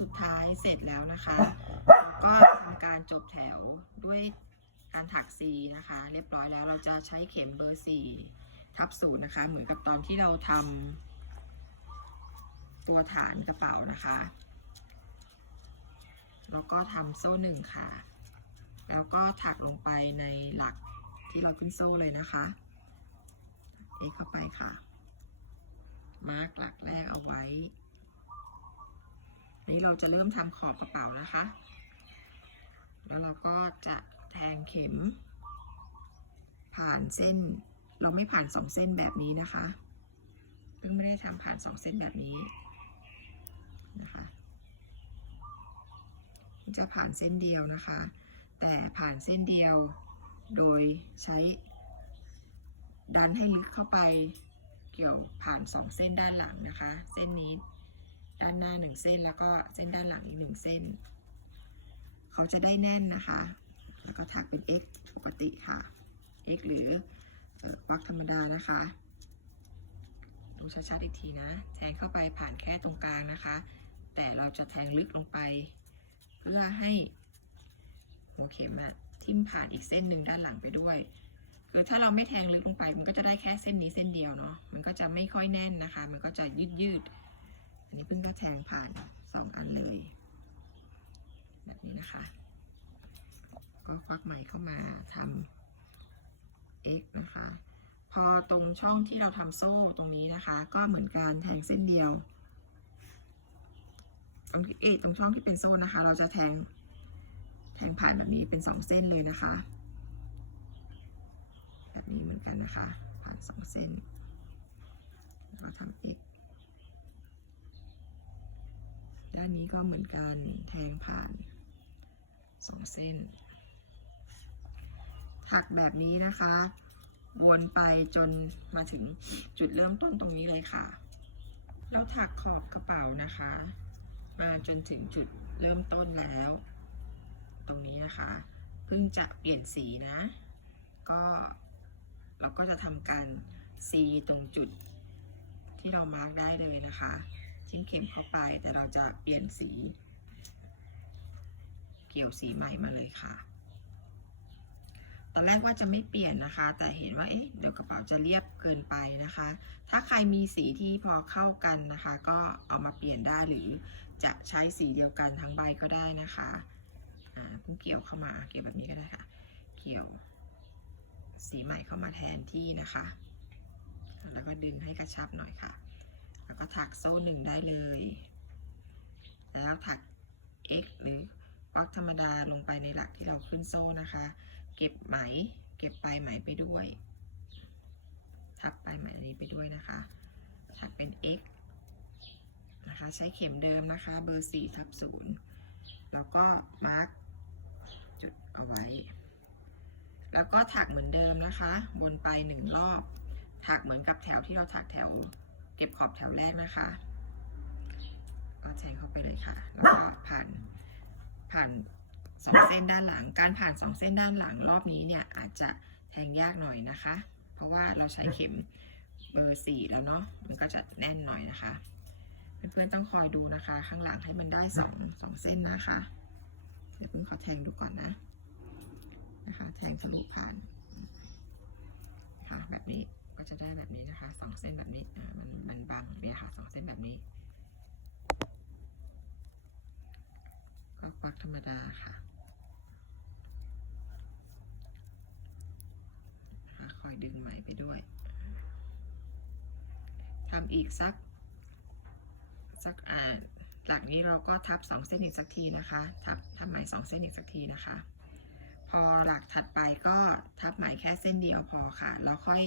สุดท้ายเสร็จแล้วนะคะก็ทำการจบแถวด้วยการถักซีนะคะ เรียบร้อยแล้วเราจะใช้เข็มเบอร์สี่ทับศูนย์นะคะ เหมือนกับตอนที่เราทำตัวฐานกระเป๋านะคะ แล้วก็ทำโซ่หนึ่งค่ะ แล้วก็ถักลงไปในหลักที่เราขึ้นโซ่เลยนะคะเอ็กเข้าไปค่ะ มาร์กหลักแรกเอาไว้ นี้เราจะเริ่มทำขอบกระเป๋านะคะ แล้วเราก็จะแทงเข็ม ผ่านเส้น เราไม่ผ่านสองเส้นแบบนี้นะคะเพิ่งไม่ได้ทำผ่านสองเส้นแบบนี้นะคะจะผ่านเส้นเดียวนะคะ แต่ผ่านเส้นเดียว โดยใช้ ดันให้ลึกเข้าไป เกี่ยวผ่านสองเส้นด้านหลังนะคะ เส้นนี้ ด้านหน้าหนึ่งเส้นแล้วก็เส้นด้านหลังอีกหนึ่งเส้น เขาจะได้แน่นนะคะ แล้วก็ถักเป็น x ปกติค่ะ x หรือวักธรรมดานะคะดูชัดๆอีกทีนะ แทงเข้าไปผ่านแค่ตรงกลางนะคะ แต่เราจะแทงลึกลงไป เพื่อให้หัวเข็มอะทิ่มผ่านอีกเส้นหนึ่งด้านหลังไปด้วยคือถ้าเราไม่แทงลึกลงไป มันก็จะได้แค่เส้นนี้เส้นเดียวเนาะ มันก็จะไม่ค่อยแน่นนะคะ มันก็จะยืดยืด นนี้เพิ่งก็แทงผ่านสองอันเลย แบบนี้นะคะ ก็ควักไหมเข้ามาทำ x นะคะ พอตรงช่องที่เราทำโซ่ตรงนี้นะคะ ก็เหมือนการแทงเส้นเดียว ตรงที่เอตรงช่องที่เป็นโซ่นะคะ เราจะแทง แทงผ่านแบบนี้เป็นสองเส้นเลยนะคะ แบบนี้เหมือนกันนะคะ ผ่านสองเส้นแล้วก็ทำ x ด้านนี้ก็เหมือนกันแทงผ่านสองเส้น ถักแบบนี้นะคะ วนไปจนมาถึงจุดเริ่มต้นตรงนี้เลยค่ะ แล้วถักขอบกระเป๋านะคะ มาจนถึงจุดเริ่มต้นแล้ว ตรงนี้นะคะ เพิ่งจะเปลี่ยนสีนะ ก็เราก็จะทำการซีตรงจุดที่เรามาร์กได้เลยนะคะ เข็มเข้าไป แต่เราจะเปลี่ยนสี เกี่ยวสีใหม่มาเลยค่ะ ตอนแรกว่าจะไม่เปลี่ยนนะคะ แต่เห็นว่าเอ๊ะเดี๋ยวกระเป๋าจะเรียบเกินไปนะคะ ถ้าใครมีสีที่พอเข้ากันนะคะ ก็เอามาเปลี่ยนได้หรือจะใช้สีเดียวกันทั้งใบก็ได้นะคะอ่าเพิ่งเกี่ยวเข้ามาเกี่ยวแบบนี้ก็ได้ค่ะ เกี่ยวสีใหม่เข้ามาแทนที่นะคะ แล้วก็ดึงให้กระชับหน่อยค่ะ แล้วก็ถักโซ่หนึ่งได้เลย แล้วถัก x หรือวักธรรมดาลงไปในหลักที่เราขึ้นโซ่นะคะ เก็บไหม เก็บปลายไหมไปด้วยถักปลายไหมนี้ไปด้วยนะคะ ถักเป็น x นะคะ ใช้เข็มเดิมนะคะ เบอร์4ทับ0แล้วก็มาร์กจุดเอาไว้ แล้วก็ถักเหมือนเดิมนะคะ วนไปหนึ่งรอบ ถักเหมือนกับแถวที่เราถักแถว เก็บขอบแถวแรกนะคะก็แทงเข้าไปเลยค่ะ แล้วก็ผ่านผ่านสองเส้นด้านหลัง การผ่านสองเส้นด้านหลังรอบนี้เนี่ยอาจจะแทงยากหน่อยนะคะ เพราะว่าเราใช้เข็มเบอร์สี่แล้วเนาะ มันก็จะแน่นหน่อยนะคะ เพื่อนๆต้องคอยดูนะคะ ข้างหลังให้มันได้สองสองเส้นนะคะเดี๋ยวเพิ่งขอแทงดูก่อนนะ นะคะ แทงทะลุผ่านค่ะแบบนี้ ก็จะได้แบบนี้นะคะสองเส้นแบบนี้อ่ามันมันบังเนี่ยค่ะสองเส้นแบบนี้ ก็ควักธรรมดาค่ะค่ะคอยดึงไหมไปด้วยทำอีกสักสักอ่าหลักนี้เราก็ทับสองเส้นอีกสักทีนะคะ ทับทับไหมสองเส้นอีกสักทีนะคะ พอหลักถัดไปก็ทับไหมแค่เส้นเดียวพอค่ะ แล้วค่อย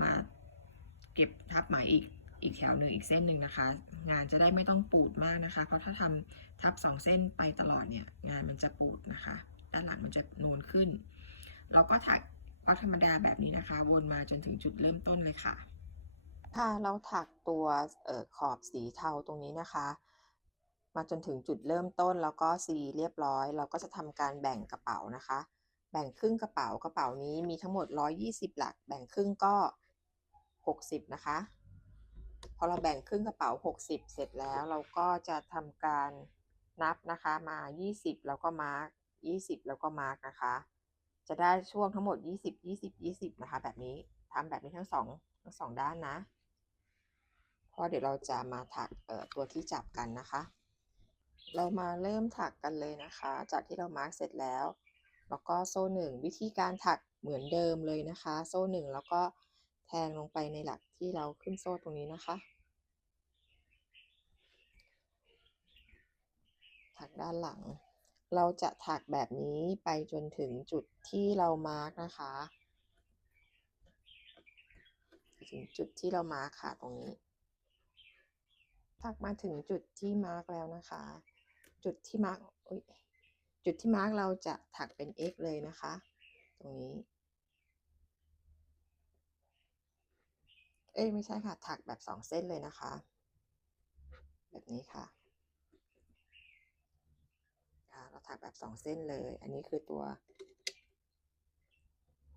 มาเก็บทับไหมอีกอีกแถวหนึ่งอีกเส้นหนึ่งนะคะ งานจะได้ไม่ต้องปูดมากนะคะ เพราะถ้าทำทับสองเส้นไปตลอดเนี่ยงานมันจะปูดนะคะ ด้านหลังมันจะนูนขึ้น เราก็ถักวัดธรรมดาแบบนี้นะคะ วนมาจนถึงจุดเริ่มต้นเลยค่ะ ค่ะเราถักตัวเออขอบสีเทาตรงนี้นะคะ มาจนถึงจุดเริ่มต้นแล้วก็ซีเรียบร้อย เราก็จะทำการแบ่งกระเป๋านะคะ แบ่งครึ่งกระเป๋ากระเป๋านี้มีทั้งหมด 120 หลัก แบ่งครึ่งก็ 60 นะคะ พอเราแบ่งครึ่งกระเป๋า 60 เสร็จแล้วเราก็จะทำการนับนะคะมา 20 แล้วก็มาร์ก20 แล้วก็มาร์กนะคะ จะได้ช่วงทั้งหมด 20 20 20 นะคะ แบบนี้ทำแบบนี้ทั้งสองทั้งสองด้านนะเพราะเดี๋ยวเราจะมาถักตัวที่จับกันนะคะ เรามาเริ่มถักกันเลยนะคะ จากที่เรามาร์กเสร็จแล้ว แล้วก็โซ่หนึ่งวิธีการถักเหมือนเดิมเลยนะคะ โซ่หนึ่งแล้วก็ แทงลงไปในหลักที่เราขึ้นโซ่ตรงนี้นะคะ ถักด้านหลัง เราจะถักแบบนี้ไปจนถึงจุดที่เรามาร์กนะคะ ถึงจุดที่เรามาร์กค่ะตรงนี้ ถักมาถึงจุดที่มาร์กแล้วนะคะ จุดที่มาร์กจุดที่มาร์กเราจะถักเป็น x เลยนะคะ ตรงนี้ เอ้ยไม่ใช่ค่ะ ถักแบบสองเส้นเลยนะคะ แบบนี้ค่ะเราถักแบบสองเส้นเลย อันนี้คือตัว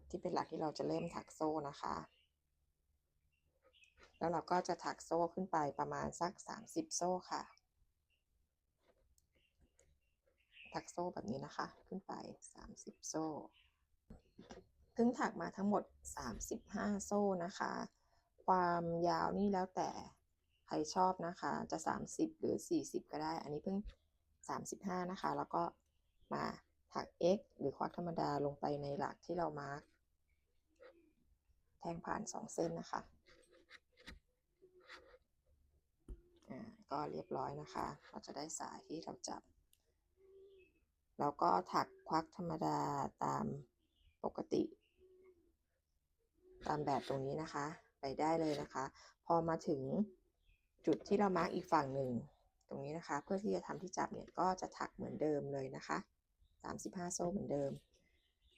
ที่เป็นหลักที่เราจะเริ่มถักโซ่นะคะ แล้วเราก็จะถักโซ่ขึ้นไปประมาณสักสามสิบโซ่ค่ะ ถักโซ่แบบนี้นะคะ ขึ้นไปสามสิบโซ่เพิ่งถักมาทั้งหมดสามสิบห้าโซ่นะคะ ความยาวนี่แล้วแต่ใครชอบนะคะ จะสามสิบหรือสี่สิบก็ได้ อันนี้เพิ่ง 35 นะคะ แล้วก็มาถัก x หรือควักธรรมดาลงไปในหลักที่เรามาร์กแทงผ่าน 2 เส้นนะคะอ่าก็เรียบร้อยนะคะ เราจะได้สายที่เราจับ แล้วก็ถักควักธรรมดาตามปกติ ตามแบบตรงนี้นะคะ ไปได้เลยนะคะ พอมาถึงจุดที่เรามาร์กอีกฝั่งหนึ่งตรงนี้นะคะ เพื่อที่จะทำที่จับเนี่ยก็จะถักเหมือนเดิมเลยนะคะ 35 โซ่เหมือนเดิม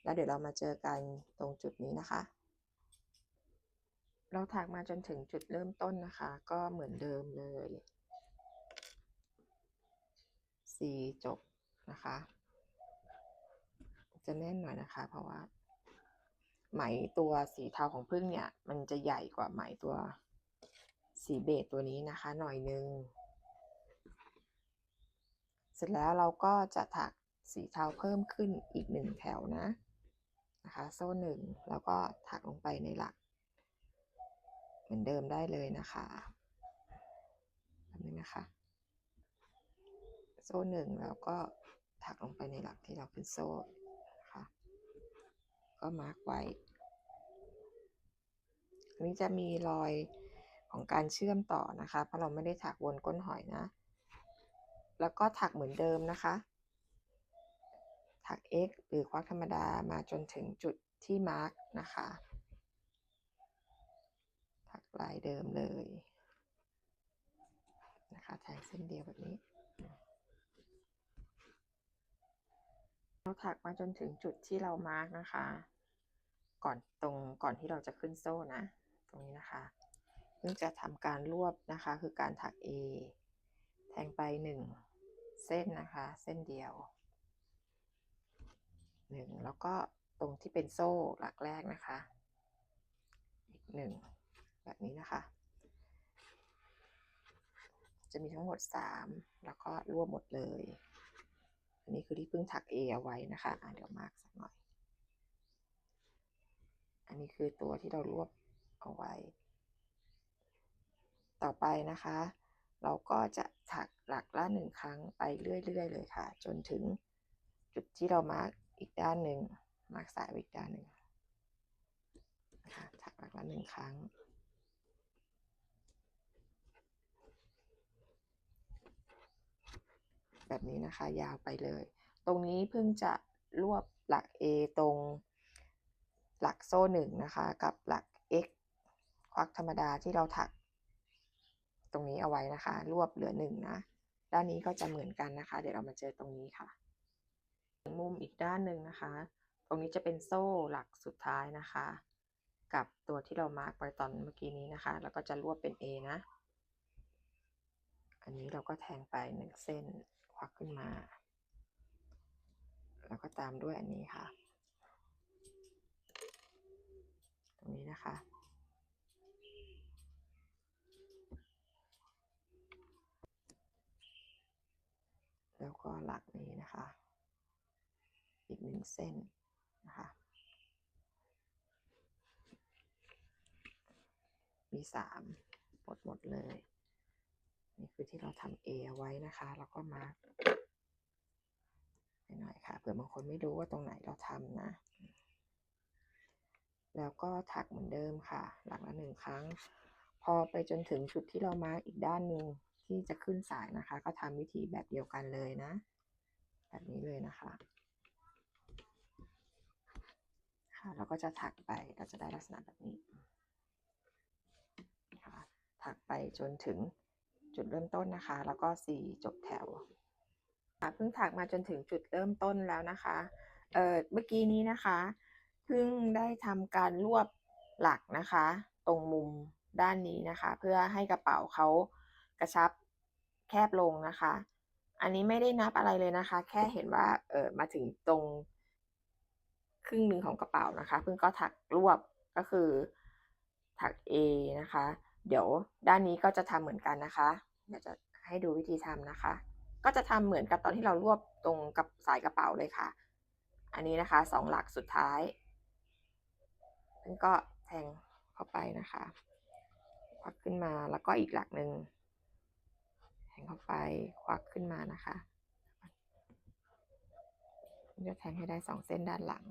แล้วเดี๋ยวเรามาเจอกันตรงจุดนี้นะคะ เราถักมาจนถึงจุดเริ่มต้นนะคะ ก็เหมือนเดิมเลยสีจบนะคะ จะแน่นหน่อยนะคะ เพราะว่า ไหมตัวสีเทาของพึ่งเนี่ย มันจะใหญ่กว่าไหมตัวสีเบจตัวนี้นะคะ หน่อยนึง เสร็จแล้วเราก็จะถักสีเทาเพิ่มขึ้นอีกหนึ่งแถวนะนะคะ โซ่หนึ่งแล้วก็ถักลงไปในหลัก เหมือนเดิมได้เลยนะคะแบบนี้นะคะ โซ่หนึ่งแล้วก็ถักลงไปในหลักที่เราขึ้นโซ่นะคะ ก็มาร์กไว้ อันนี้จะมีรอยของการเชื่อมต่อนะคะเพราะเราไม่ได้ถักวนก้นหอยนะ แล้วก็ถักเหมือนเดิมนะคะ ถัก x หรือควักธรรมดามาจนถึงจุดที่มาร์กนะคะ ถักลายเดิมเลยนะคะแทงเส้นเดียวแบบนี้เราถักมาจนถึงจุดที่เรามาร์กนะคะ ก่อนตรงก่อนที่เราจะขึ้นโซ่นะ นี้นะคะเพิ่งจะทำการรวบนะคะ คือการถัก A แทงไปหนึ่งเส้นนะคะ เส้นเดียวหนึ่งแล้วก็ตรงที่เป็นโซ่หลักแรกนะคะ อีกหนึ่งแบบนี้นะคะ จะมีทั้งหมดสามแล้วก็รวบหมดเลย อันนี้คือที่เพิ่งถัก A เอาไว้นะคะอะเดี๋ยวมาร์กสักหน่อย อันนี้คือตัวที่เรารวบ เอาไว้ ต่อไปนะคะ เราก็จะถักหลักละหนึ่งครั้งไปเรื่อยๆเลยค่ะ จนถึงจุดที่เรามาร์กอีกด้านหนึ่งมาร์กสายอีกด้านหนึ่งนะคะถักหลักละหนึ่งครั้งแบบนี้นะคะยาวไปเลย ตรงนี้เพิ่งจะรวบหลัก A ตรงหลักโซ่หนึ่งนะคะ กับหลัก ควักธรรมดาที่เราถัก ตรงนี้เอาไว้นะคะ รวบเหลือหนึ่งนะด้านนี้ก็จะเหมือนกันนะคะ เดี๋ยวเรามาเจอตรงนี้ค่ะ มุมอีกด้านหนึ่งนะคะ ตรงนี้จะเป็นโซ่หลักสุดท้ายนะคะ กับตัวที่เรามาร์กไปตอนเมื่อกี้นี้นะคะ แล้วก็จะรวบเป็น A นะ อันนี้เราก็แทงไปหนึ่งเส้นควักขึ้นมา แล้วก็ตามด้วยอันนี้ค่ะ ตรงนี้นะคะ แล้วก็หลักนี้นะคะ อีกหนึ่งเส้นนะคะมีสามหมดหมดเลย นี่คือที่เราทำเอไว้นะคะ แล้วก็มาร์กหน่อยค่ะเผื่อบางคนไม่รู้ว่าตรงไหนเราทำนะ แล้วก็ถักเหมือนเดิมค่ะ หลักละหนึ่งครั้ง พอไปจนถึงจุดที่เรามาร์กอีกด้านหนึ่ง ที่จะขึ้นสายนะคะ ก็ทำวิธีแบบเดียวกันเลยนะ แบบนี้เลยนะคะค่ะเราก็จะถักไปเราจะได้ลักษณะแบบนี้ค่ะถักไปจนถึงจุดเริ่มต้นนะคะ แล้วก็สี่จบแถวค่ะเพิ่งถักมาจนถึงจุดเริ่มต้นแล้วนะคะเอ่อเมื่อกี้นี้นะคะเพิ่งได้ทำการรวบหลักนะคะ ตรงมุมด้านนี้นะคะ เพื่อให้กระเป๋าเขา กระชับแคบลงนะคะ อันนี้ไม่ได้นับอะไรเลยนะคะ แค่เห็นว่าเออมาถึงตรง ครึ่งหนึ่งของกระเป๋านะคะ เพิ่งก็ถักรวบก็คือถัก A นะคะ เดี๋ยวด้านนี้ก็จะทำเหมือนกันนะคะเดี๋ยวจะให้ดูวิธีทำนะคะ ก็จะทำเหมือนกับตอนที่เรารวบตรงกับสายกระเป๋าเลยค่ะ อันนี้นะคะสองหลักสุดท้ายเพิ่งก็แทงเข้าไปนะคะควักขึ้นมาแล้วก็อีกหลักหนึ่ง งเข้าไปควักขึ้นมานะคะจะแทงให้ได้สองเส้นด้านหลัง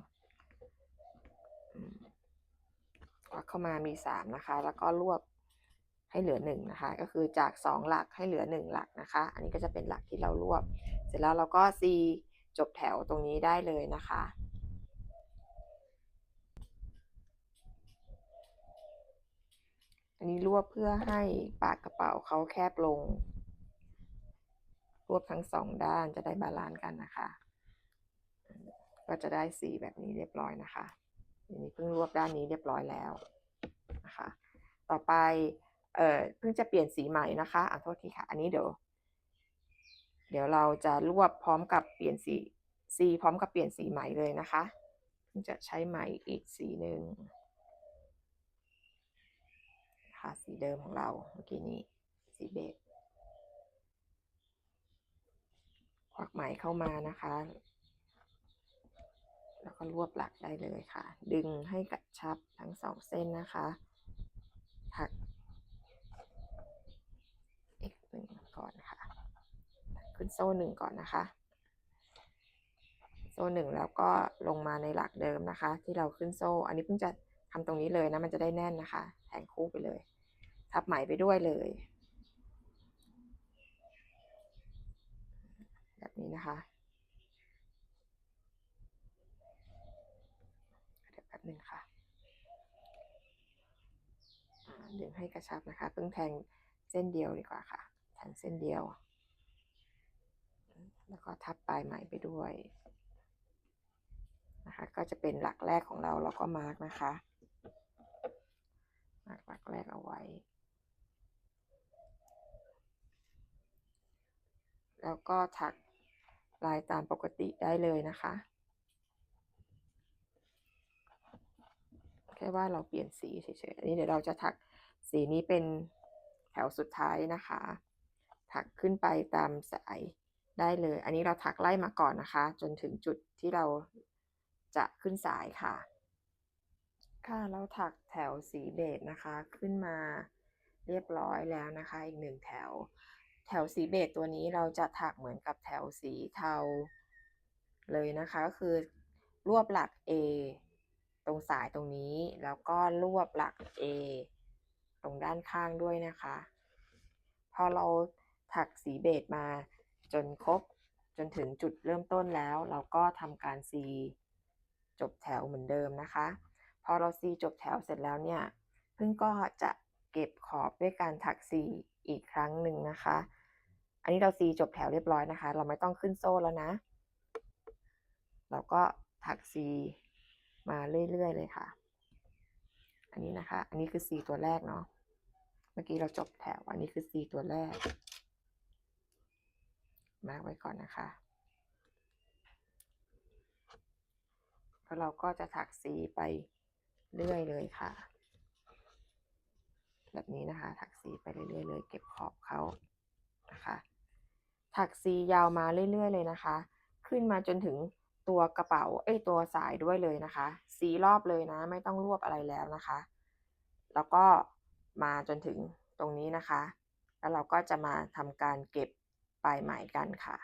ควักเข้ามามีสามนะคะ แล้วก็รวบให้เหลือหนึ่งนะคะ ก็คือจากสองหลักให้เหลือหนึ่งหลักนะคะ อันนี้ก็จะเป็นหลักที่เรารวบ เสร็จแล้วเราก็ C จบแถวตรงนี้ได้เลยนะคะอันนี้รวบเพื่อให้ปากกระเป๋าเขาแคบลง รวบทั้งสองด้านจะได้บาลานซ์กันนะคะ ก็จะได้สีแบบนี้เรียบร้อยนะคะอันนี้เพิ่งรวบด้านนี้เรียบร้อยแล้วนะคะ ต่อไปเอ่อเพิ่งจะเปลี่ยนสีใหม่นะคะอะโทษทีค่ะ อันนี้เดี๋ยว เดี๋ยวเราจะรวบพร้อมกับเปลี่ยนสีสีพร้อมกับเปลี่ยนสีใหม่เลยนะคะเพิ่งจะใช้ไหมอีกสีหนึ่งค่ะสีเดิมของเราเมื่อกี้นี้สีเบจ ควักไหมเข้ามานะคะ แล้วก็รวบหลักได้เลยค่ะ ดึงให้กระชับทั้งสองเส้นนะคะ ถักอีกหนึ่งก่อนค่ะ ขึ้นโซ่หนึ่งก่อนนะคะ โซ่หนึ่งแล้วก็ลงมาในหลักเดิมนะคะ ที่เราขึ้นโซ่ อันนี้เพิ่งจะทำตรงนี้เลยนะ มันจะได้แน่นนะคะ แทงคู่ไปเลย ทับไหมไปด้วยเลย แบบนี้นะคะเดี๋ยวแป๊บหนึ่งค่ะดึงให้กระชับนะคะเพิ่งแทงเส้นเดียวดีกว่าค่ะ แทงเส้นเดียว แล้วก็ทับปลายไหมไปด้วยนะคะก็จะเป็นหลักแรกของเราแล้วก็มาร์กนะคะมาร์กหลักแรกเอาไว้ แล้วก็ถัก ลายตามปกติได้เลยนะคะ แค่ว่าเราเปลี่ยนสีเฉยๆอันนี้เดี๋ยวเราจะถักสีนี้เป็นแถวสุดท้ายนะคะ ถักขึ้นไปตามสายได้เลย อันนี้เราถักไล่มาก่อนนะคะ จนถึงจุดที่เราจะขึ้นสายค่ะ ค่ะเราถักแถวสีเบจนะคะขึ้นมาเรียบร้อยแล้วนะคะ อีกหนึ่งแถว แถวสีเบจตัวนี้เราจะถักเหมือนกับแถวสีเทา เลยนะคะก็คือรวบหลัก A ตรงสายตรงนี้ แล้วก็รวบหลัก A ตรงด้านข้างด้วยนะคะ พอเราถักสีเบจมาจนครบจนถึงจุดเริ่มต้นแล้ว เราก็ทำการ C จบแถวเหมือนเดิมนะคะ พอเรา C จบแถวเสร็จแล้วเนี่ยเพิ่งก็จะ เก็บขอบด้วยการถัก C อีกครั้งหนึ่งนะคะ อันนี้เรา C จบแถวเรียบร้อยนะคะ เราไม่ต้องขึ้นโซ่แล้วนะ เราก็ถัก C มาเรื่อยๆเลยค่ะ อันนี้นะคะ อันนี้คือ C ตัวแรกเนาะ เมื่อกี้เราจบแถว อันนี้คือ C ตัวแรก มาไว้ก่อนนะคะแล้วเราก็จะถัก C ไปเรื่อยเลยค่ะ แบบนี้นะคะ ถัก C ไปเรื่อยๆเลย เก็บขอบเขานะคะ ถักซียาวมาเรื่อยๆ เลยนะคะ ขึ้นมาจนถึงตัวกระเป๋าเอ้ยตัวสายด้วยเลยนะคะซีรอบเลยนะ ไม่ต้องรวบอะไรแล้วนะคะ แล้วก็มาจนถึงตรงนี้นะคะ แล้วเราก็จะมาทำการเก็บปลายไหมกันค่ะ